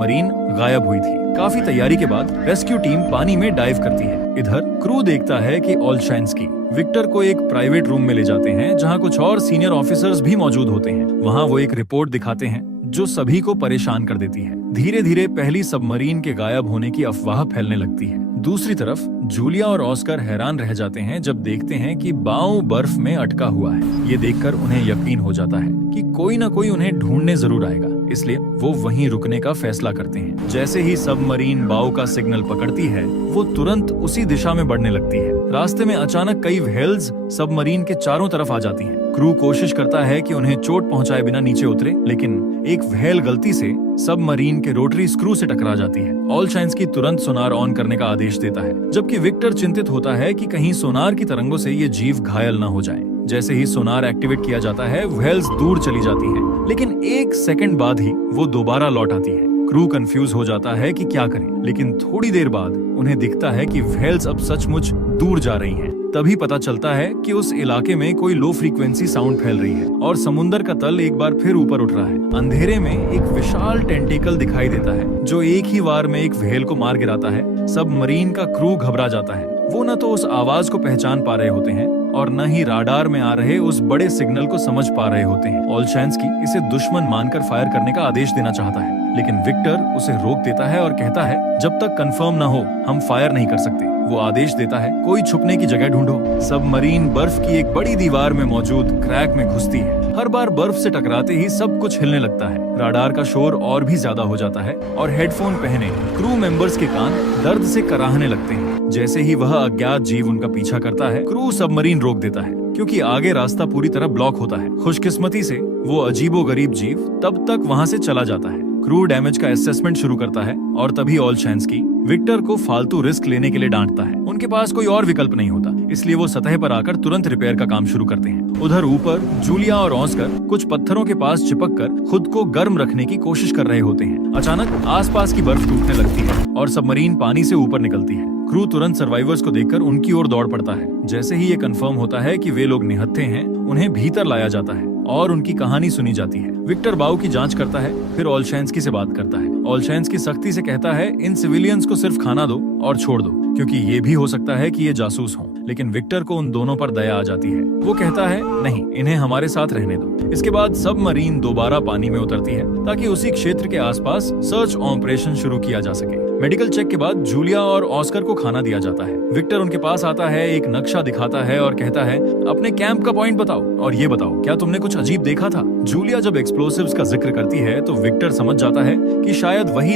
Marine गायब हुई थी। काफी तैयारी के बाद रेस्क्यू टीम पानी में डाइव करती है। इधर क्रू देखता है कि ओलशैंस्की विक्टर को एक प्राइवेट रूम में ले जाते हैं जहां कुछ और सीनियर ऑफिसर्स भी मौजूद होते हैं। वहां वो एक रिपोर्ट दिखाते हैं जो सभी को परेशान कर देती है। धीरे धीरे पहली सबमरीन के गायब होने की अफवाह फैलने लगती है। दूसरी तरफ जूलिया और ऑस्कर हैरान रह जाते हैं जब देखते हैं कि बाँव बर्फ में अटका हुआ है। ये देखकर उन्हें यकीन हो जाता है कि कोई न कोई उन्हें ढूंढने जरूर आएगा, इसलिए वो वहीं रुकने का फैसला करते हैं। जैसे ही सबमरीन बाव का सिग्नल पकड़ती है, वो तुरंत उसी दिशा में बढ़ने लगती है। रास्ते में अचानक कई व्हेल्स सबमरीन के चारों तरफ आ जाती हैं। क्रू कोशिश करता है कि उन्हें चोट पहुंचाए बिना नीचे उतरे, लेकिन एक व्हेल गलती से सबमरीन के रोटरी स्क्रू से टकरा जाती है। ओलशैंस्की तुरंत सोनार ऑन करने का आदेश देता है, जबकि विक्टर चिंतित होता है कि कहीं सोनार की तरंगों से ये जीव घायल न हो जाए। जैसे ही सोनार एक्टिवेट किया जाता है, व्हेल्स दूर चली जाती हैं, लेकिन एक सेकंड बाद ही वो दोबारा लौट आती है। क्रू कंफ्यूज हो जाता है कि क्या करें, लेकिन थोड़ी देर बाद उन्हें दिखता है कि व्हेल्स अब सचमुच दूर जा रही हैं। तभी पता चलता है कि उस इलाके में कोई लो फ्रीक्वेंसी साउंड फैल रही है और समुंदर का तल एक बार फिर ऊपर उठ रहा है। अंधेरे में एक विशाल टेंटिकल दिखाई देता है जो एक ही वार में एक व्हेल को मार गिराता है। सबमरीन का क्रू घबरा जाता है। वो न तो उस आवाज को पहचान पा रहे होते हैं और न ही राडार में आ रहे उस बड़े सिग्नल को समझ पा रहे होते हैं। ओलशैंस्की इसे दुश्मन मानकर फायर करने का आदेश देना चाहता है, लेकिन विक्टर उसे रोक देता है और कहता है, जब तक कंफर्म न हो हम फायर नहीं कर सकते। वो आदेश देता है, कोई छुपने की जगह ढूंढो। सबमरीन बर्फ की एक बड़ी दीवार में मौजूद क्रैक में घुसती है। हर बार बर्फ से टकराते ही सब कुछ हिलने लगता है। राडार का शोर और भी ज्यादा हो जाता है और हेडफोन पहने क्रू मेंबर्स के कान दर्द से कराहने लगते हैं। जैसे ही वह अज्ञात जीव उनका पीछा करता है, क्रू सबमरीन रोक देता है क्योंकि आगे रास्ता पूरी तरह ब्लॉक होता है। खुशकिस्मती से वो अजीबोगरीब जीव तब तक वहां से चला जाता है। क्रू डैमेज का असेसमेंट शुरू करता है और तभी ओलशैंस्की विक्टर को फालतू रिस्क लेने के लिए डांटता है। उनके पास कोई और विकल्प नहीं होता, इसलिए वो सतह पर आकर तुरंत रिपेयर का काम शुरू करते हैं। उधर ऊपर जूलिया और ऑस्कर कुछ पत्थरों के पास चिपक कर खुद को गर्म रखने की कोशिश कर रहे होते हैं। अचानक आसपास की बर्फ टूटने लगती है और सबमरीन पानी से ऊपर निकलती है। क्रू तुरंत सर्वाइवर्स को देखकर उनकी ओर दौड़ पड़ता है। जैसे ही ये कंफर्म होता है कि वे लोग निहत्थे हैं, उन्हें भीतर लाया जाता है और उनकी कहानी सुनी जाती है। विक्टर बाव की जांच करता है, फिर ओलशैंस्की से बात करता है। ओलशैंस्की सख्ती से कहता है, इन सिविलियंस को सिर्फ खाना दो और छोड़ दो, क्योंकि ये भी हो सकता है कि ये जासूस हों। लेकिन विक्टर को उन दोनों पर दया आ जाती है। वो कहता है, नहीं, इन्हें हमारे साथ रहने दो। इसके बाद सबमरीन दोबारा पानी में उतरती है ताकि उसी क्षेत्र के आसपास सर्च ऑपरेशन शुरू किया जा सके। मेडिकल चेक के बाद जूलिया और ऑस्कर को खाना दिया जाता है। विक्टर उनके पास आता है, एक नक्शा दिखाता है और कहता है, अपने कैंप का पॉइंट बताओ और ये बताओ, क्या तुमने कुछ अजीब देखा था? जूलिया जब एक्सप्लोसिव्स का जिक्र करती है तो विक्टर समझ जाता है कि शायद वही